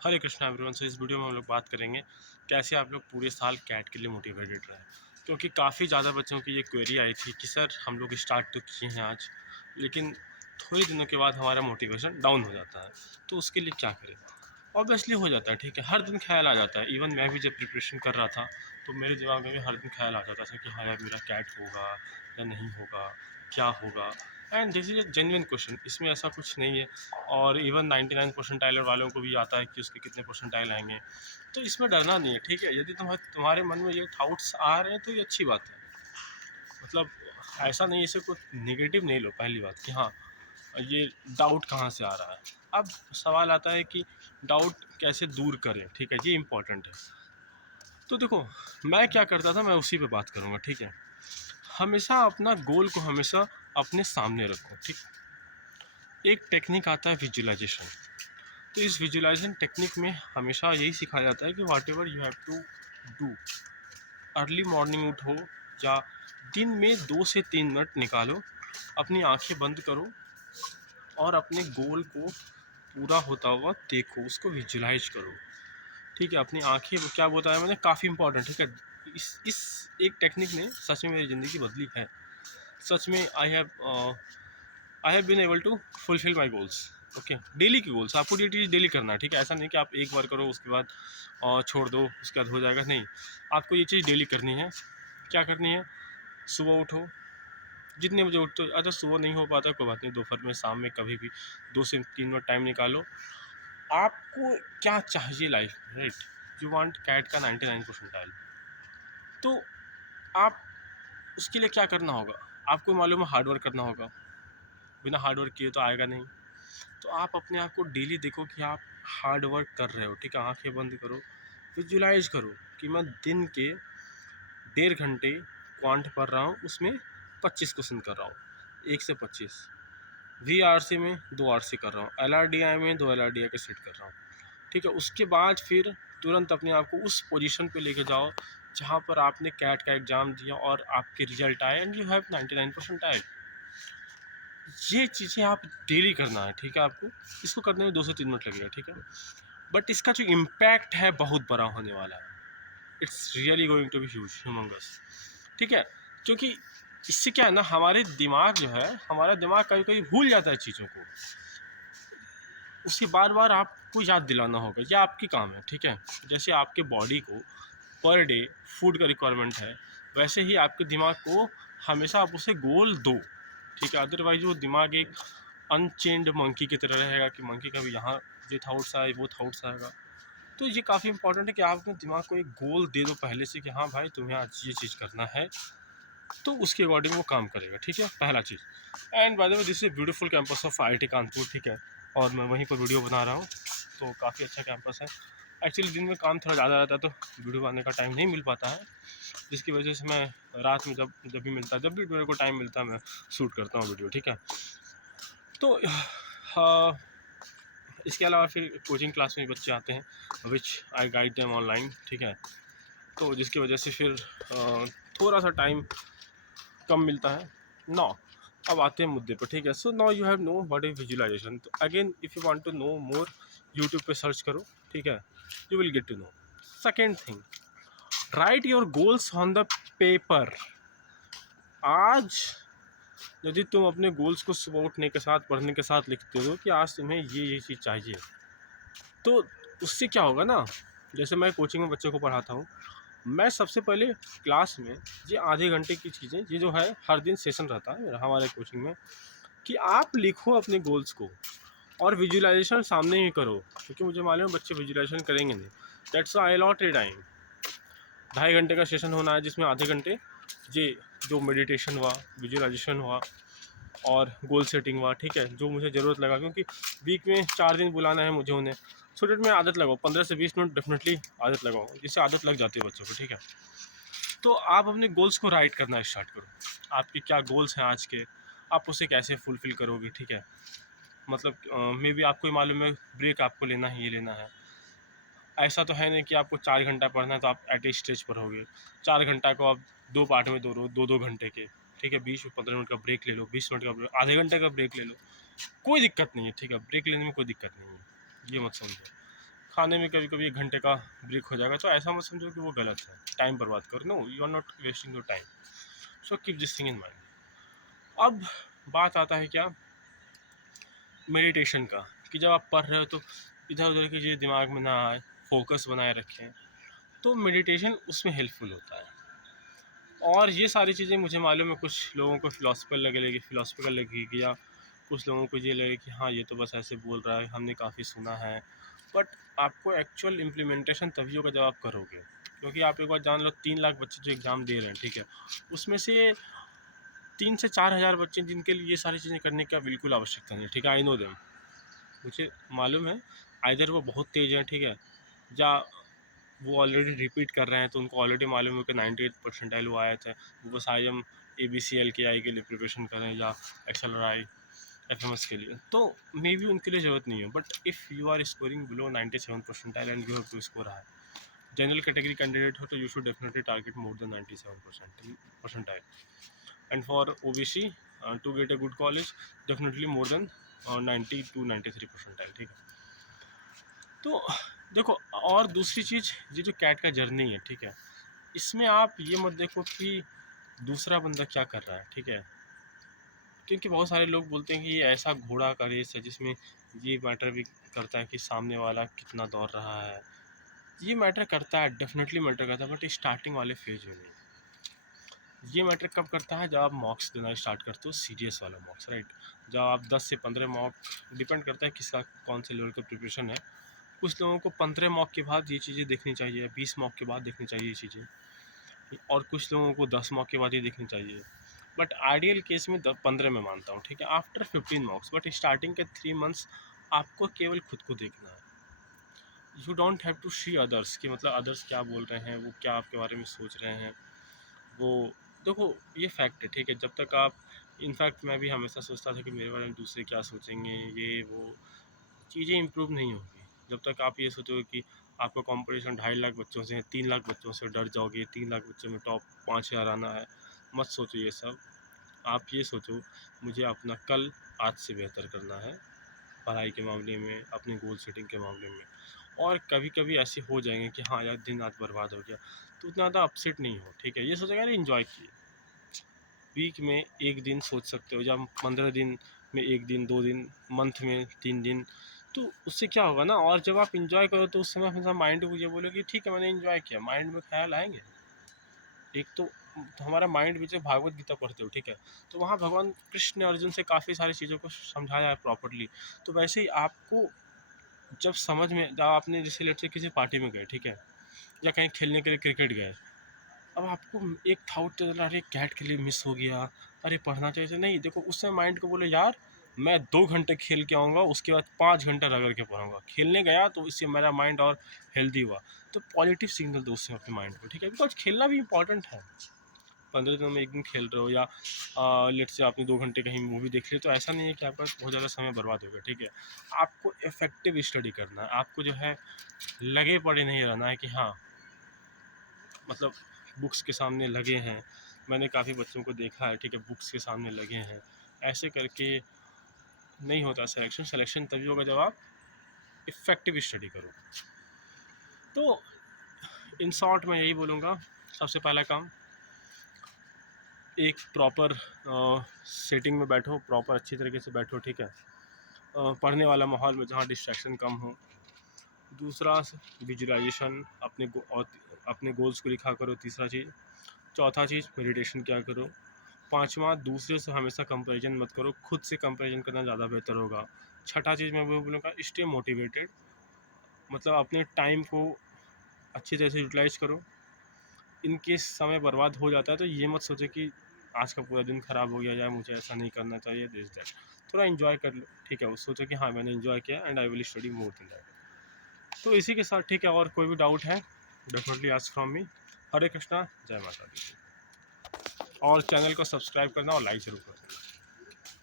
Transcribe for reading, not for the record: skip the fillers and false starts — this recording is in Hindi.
हरे कृष्णा एवरीवन। इस वीडियो में हम लोग बात करेंगे कैसे आप लोग पूरे साल कैट के लिए मोटिवेटेड रहें, क्योंकि काफ़ी ज़्यादा बच्चों की ये क्वेरी आई थी कि सर हम लोग स्टार्ट तो किए हैं आज, लेकिन थोड़े दिनों के बाद हमारा मोटिवेशन डाउन हो जाता है, तो उसके लिए क्या करें। ऑब्वियसली हो जाता है, ठीक है, हर दिन ख्याल आ जाता है। इवन मैं भी जब प्रिपरेशन कर रहा था तो मेरे दिमाग में भी हर दिन ख्याल आ जाता था कि हाँ यार मेरा कैट होगा या नहीं होगा, क्या होगा। And this is a genuine question, इसमें ऐसा कुछ नहीं है। और इवन 99 परसेंटाइल वालों को भी आता है कि उसके कितने परसेंटाइल आएंगे, तो इसमें डरना नहीं है, ठीक है। यदि तुम्हारे मन में ये डाउट्स आ रहे हैं तो ये अच्छी बात है। मतलब ऐसा नहीं, इसे कुछ नेगेटिव नहीं लो। पहली बात कि हाँ ये डाउट कहाँ से आ रहा है। अब सवाल आता है कि डाउट कैसे दूर करें, ठीक है, ये इम्पोर्टेंट है। तो देखो, मैं क्या करता था मैं उसी पे बात करूँगा, ठीक है। हमेशा अपना गोल को हमेशा अपने सामने रखो, ठीक। एक टेक्निक आता है विजुअलाइजेशन। तो इस विजुअलाइजेशन टेक्निक में हमेशा यही सिखाया जाता है कि whatever you have to do, early morning उठो या दिन में 2 से 3 मिनट निकालो, अपनी आंखें बंद करो और अपने गोल को पूरा होता हुआ देखो, उसको विजुलाइज करो, ठीक है। अपनी आंखें, क्या बताया मैंने, काफ़ी इंपॉर्टेंट, ठीक है। इस एक टेक्निक ने सच में मेरी ज़िंदगी बदली है। सच में I have been able to fulfil my goals. Okay, daily के गोल्स आपको ये डेली करना है, ठीक है। ऐसा नहीं कि आप एक बार करो उसके बाद छोड़ दो, उसके बाद हो जाएगा, नहीं। आपको ये चीज़ डेली करनी है। क्या करनी है? सुबह उठो, जितने बजे उठते हो। अच्छा, सुबह नहीं हो पाता कोई बात नहीं, दोपहर में, शाम में, कभी भी 2 से 3 मिनट टाइम निकालो। आपको क्या चाहिए लाइफ में, राइट। यू वांट कैट का 99 परसेंटाइल, तो आप उसके लिए क्या करना होगा? आपको मालूम है हार्डवर्क करना होगा। बिना हार्डवर्क किए तो आएगा नहीं। तो आप अपने आप को डेली देखो कि आप हार्ड वर्क कर रहे हो, ठीक है। आंखें बंद करो, विजुलाइज करो कि मैं दिन के 1.5 घंटे क्वांट पढ़ रहा हूँ, उसमें 25 क्वेश्चन कर रहा हूँ, 1 से 25। VRC में 2 RC कर रहा हूँ, LRDI में 2 LRDI का सेट कर रहा हूँ, ठीक है। उसके बाद फिर तुरंत अपने आप को उस पोजीशन पे लेके जाओ जहाँ पर आपने कैट का एग्ज़ाम दिया और आपके रिजल्ट आए एंड यू हैव 99 परसेंटाइल। ये चीज़ें आप डेली करना है, ठीक है। आपको इसको करने में 2 से 3 मिनट लगेगा, ठीक है। बट इसका जो इम्पैक्ट है बहुत बड़ा होने वाला है। It's really going to be huge, humongous, ठीक है। क्योंकि इससे क्या है ना, हमारे दिमाग जो है, हमारा दिमाग कभी कभी भूल जाता है चीज़ों को, उसे बार बार आपको याद दिलाना होगा, ये आपकी काम है, ठीक है। जैसे आपके बॉडी को पर डे फूड का रिक्वायरमेंट है, वैसे ही आपके दिमाग को हमेशा आप उसे गोल दो, ठीक है। अदरवाइज वो दिमाग एक अनचेंड मंकी की तरह रहेगा कि मंकी का भी यहाँ जो थाउट्स आए वो थाउट्स आएगा। तो ये काफ़ी इंपॉर्टेंट है कि आप अपने दिमाग को एक गोल दे दो पहले से कि हाँ भाई तुम्हें आज ये चीज़ करना है, तो उसके अकॉर्डिंग वो काम करेगा, ठीक है, पहला चीज़। And by the way this is beautiful campus of IIT Kanpur, ठीक है। और मैं वहीं पर वीडियो बना रहा हूँ, तो काफ़ी अच्छा कैंपस है। एक्चुअली दिन में काम थोड़ा ज़्यादा रहता है तो वीडियो बनाने का टाइम नहीं मिल पाता है, जिसकी वजह से मैं रात में जब भी मिलता है, जब भी मेरे को टाइम मिलता है, मैं शूट करता हूँ वीडियो, ठीक है। तो इसके अलावा फिर कोचिंग क्लास में बच्चे आते हैं विच आई गाइड देम ऑनलाइन, ठीक है। तो जिसकी वजह से फिर थोड़ा सा टाइम कम मिलता है। नौ, अब आते हैं मुद्दे पर, ठीक है। So now you have know what is visualization. तो again if you want to know more, YouTube पे सर्च करो, ठीक है, you will get to know. Second thing, write your goals on the paper. आज यदि तुम अपने गोल्स को सुबह उठने के साथ, पढ़ने के साथ लिखते हो कि आज तुम्हें ये चीज़ चाहिए, तो उससे क्या होगा ना, जैसे मैं कोचिंग में बच्चों को पढ़ाता हूँ, मैं सबसे पहले क्लास में ये आधे घंटे की चीज़ें, ये जो है हर दिन सेशन रहता है हमारे कोचिंग में, कि आप लिखो अपने गोल्स को और विजुअलाइजेशन सामने ही करो, क्योंकि मुझे मालूम है बच्चे विजुअलाइजेशन करेंगे नहीं। That's I allot a time, 2.5 घंटे का सेशन होना है, जिसमें आधे घंटे ये जो मेडिटेशन हुआ, विजुअलाइजेशन हुआ और गोल सेटिंग हुआ, ठीक है, जो मुझे ज़रूरत लगा, क्योंकि वीक में 4 दिन बुलाना है मुझे उन्हें, सो डेट में आदत लगाओ, 15 से 20 मिनट डेफिनेटली आदत लगाओ, जिससे आदत लग जाती है बच्चों को, ठीक है। तो आप अपने गोल्स को राइट करना स्टार्ट करो। आपके क्या गोल्स हैं आज के, आप उसे कैसे फुलफ़िल करोगे, ठीक है। मतलब मे बी आपको ही मालूम है ब्रेक आपको लेना है, ये लेना है। ऐसा तो है नहीं कि आपको 4 घंटा पढ़ना है तो आप एट ए स्टेज पढ़ोगे। 4 घंटा को आप 2 पार्ट में दो 2-2 घंटे के, ठीक है। 20 में 15 मिनट का ब्रेक ले लो, 20 मिनट का ब्रेक, आधे घंटे का ब्रेक ले लो, कोई दिक्कत नहीं है, ठीक है। ब्रेक लेने में कोई दिक्कत नहीं है, ये मत समझो। खाने में कभी कभी 1 घंटे का ब्रेक हो जाएगा, तो ऐसा मत समझो कि वो गलत है, टाइम बर्बाद करो। No, you are not wasting your time. So keep this thing in mind. अब बात आता है क्या, मेडिटेशन का, कि जब आप पढ़ रहे हो तो इधर उधर की चीज़ें दिमाग में ना आए, फोकस बनाए रखें, तो मेडिटेशन उसमें हेल्पफुल होता है। और ये सारी चीज़ें मुझे मालूम है कुछ लोगों को फिलोसफिकल लगेगी, या कुछ लोगों को ये लगे कि हाँ ये तो बस ऐसे बोल रहा है, हमने काफ़ी सुना है। बट आपको एक्चुअल इम्प्लीमेंटेशन तभी होगा जब आप करोगे। क्योंकि आप एक बार जान लो, 3 लाख बच्चे जो एग्ज़ाम दे रहे हैं, ठीक है, उसमें से 3 से 4 हज़ार बच्चे जिनके लिए ये सारी चीज़ें करने की बिल्कुल आवश्यकता नहीं है, ठीक है, आई नो देम, मुझे मालूम है। आइदर वो बहुत तेज़ हैं, ठीक है, या वो ऑलरेडी रिपीट कर रहे हैं, तो उनको ऑलरेडी मालूम है कि 98 परसेंटाइल वो आए थे, वो बस IIM ABCL के आई के लिए प्रिपरेशन करें, या XLRI FMS के लिए, तो मे बी उनके लिए ज़रूरत नहीं है। But if you are scoring below 97 percentile and you have to score high, general category candidate हो तो you should definitely target more than 97 percentile, and for OBC to get a good college definitely more than 90 to 93 percentile, ठीक है। तो देखो, और दूसरी चीज़, ये जो कैट का जर्नी है, ठीक है, इसमें आप ये मत देखो कि दूसरा बंदा क्या कर रहा है, ठीक है, क्योंकि बहुत सारे लोग बोलते हैं कि ये ऐसा घोड़ा का रेस है जिसमें ये मैटर भी करता है कि सामने वाला कितना दौड़ रहा है। ये मैटर करता है, डेफिनेटली मैटर करता है, बट स्टार्टिंग वाले फेज में नहीं। ये मैटर कब करता है, जब आप मॉक्स देना स्टार्ट करते हो, सीरियस वाला मॉक्स, राइट। जब आप 10 से 15 मॉक, डिपेंड करता है किसका कौन से लेवल का प्रिपरेशन है। कुछ लोगों को 15 मॉक के बाद ये चीज़ें देखनी चाहिए, 20 मॉक के बाद देखनी चाहिए ये चीज़ें, और कुछ लोगों को 10 मॉक के बाद ही देखनी चाहिए। बट आइडियल केस में 15 में मानता हूँ, ठीक है, आफ्टर 15 मॉक्स। बट स्टार्टिंग के 3 मंथ्स आपको केवल खुद को देखना है। You don't have to see others, कि मतलब अदर्स क्या बोल रहे हैं, वो क्या आपके बारे में सोच रहे हैं। वो देखो, ये फैक्ट है, ठीक है, जब तक आप, इनफैक्ट मैं भी हमेशा सोचता था कि मेरे बारे में दूसरे क्या सोचेंगे, ये वो चीज़ें इम्प्रूव नहीं होगी जब तक आप ये सोचोगे कि आपका कंपटीशन 2.5 लाख बच्चों से है, 3 लाख बच्चों से डर जाओगे, 3 लाख बच्चों में टॉप 5,000 आना है। मत सोचो ये सब। आप ये सोचो, मुझे अपना कल आज से बेहतर करना है, पढ़ाई के मामले में, अपने गोल सेटिंग के मामले में। और कभी कभी ऐसे हो जाएंगे कि हाँ यार, दिन रात बर्बाद हो गया, तो उतना ज़्यादा अपसेट नहीं हो, ठीक है। ये सोचेगा यार, इन्जॉय किए, वीक में 1 दिन सोच सकते हो, या 15 दिन में 1 दिन, 2 दिन, मंथ में 3 दिन, तो उससे क्या होगा ना। और जब आप इंजॉय करो तो उस समय हमेशा माइंड को ये बोलो कि ठीक है, मैंने इंजॉय किया। माइंड में ख्याल आएंगे, एक तो हमारा माइंड भी, जब भागवत गीता पढ़ते हो, ठीक है, तो वहाँ भगवान कृष्ण ने अर्जुन से काफ़ी सारी चीज़ों को समझाया है प्रॉपरली। तो वैसे ही आपको जब समझ में, जब आपने जैसे लेट से किसी पार्टी में गए, ठीक है, या कहीं खेलने के लिए क्रिकेट गए, अब आपको एक थाउट चल रहा है, अरे कैट के लिए मिस हो गया, अरे पढ़ना चाहिए नहीं। देखो, उस समय माइंड को बोले यार, मैं 2 घंटे खेल के आऊँगा, उसके बाद 5 घंटा रगड़ के पढ़ूंगा। खेलने गया तो इससे मेरा माइंड और हेल्दी हुआ। तो पॉजिटिव सिग्नल दो उससे अपने माइंड को, ठीक है, बिकॉज खेलना भी इंपॉर्टेंट है। 15 दिनों में 1 दिन खेल रहे हो, या लेट से आपने 2 घंटे कहीं मूवी देख ली, तो ऐसा नहीं है कि आपका बहुत ज़्यादा समय बर्बाद होगा, ठीक है। आपको इफेक्टिव स्टडी करना है, आपको जो है लगे पड़े नहीं रहना है कि हाँ, मतलब बुक्स के सामने लगे हैं। मैंने काफ़ी बच्चों को देखा है, ठीक है, बुक्स के सामने लगे हैं, ऐसे करके नहीं होता सिलेक्शन। सिलेक्शन तभी होगा जब आप इफ़ेक्टिव स्टडी करो। तो इन शॉर्ट मैं यही बोलूँगा, सबसे पहला काम, एक प्रॉपर सेटिंग में बैठो, प्रॉपर अच्छी तरीके से बैठो, ठीक है, पढ़ने वाला माहौल में जहाँ डिस्ट्रैक्शन कम हो। दूसरा, विजुअलाइजेशन, अपने गोल्स को लिखा करो, तीसरा चीज़। चौथा चीज़, मेडिटेशन क्या करो। पांचवा, दूसरे से हमेशा कंपैरिजन मत करो, खुद से कंपैरिजन करना ज़्यादा बेहतर होगा। छठा चीज़ मैं वो बोलूँगा, स्टे मोटिवेटेड, मतलब अपने टाइम को अच्छी तरह से यूटिलाइज करो। इनकेस समय बर्बाद हो जाता है तो ये मत सोचो कि आज का पूरा दिन ख़राब हो गया, या मुझे ऐसा नहीं करना चाहिए, दिस दैट। थोड़ा इन्जॉय कर लो, ठीक है, वो सोचो कि हाँ, मैंने इन्जॉय किया and I will study more than that. तो इसी के साथ, ठीक है, और कोई भी डाउट है डेफिनेटली आस्क फ्रॉम मी। हरे कृष्णा, जय माता दी। और चैनल को सब्सक्राइब करना और लाइक ज़रूर करना।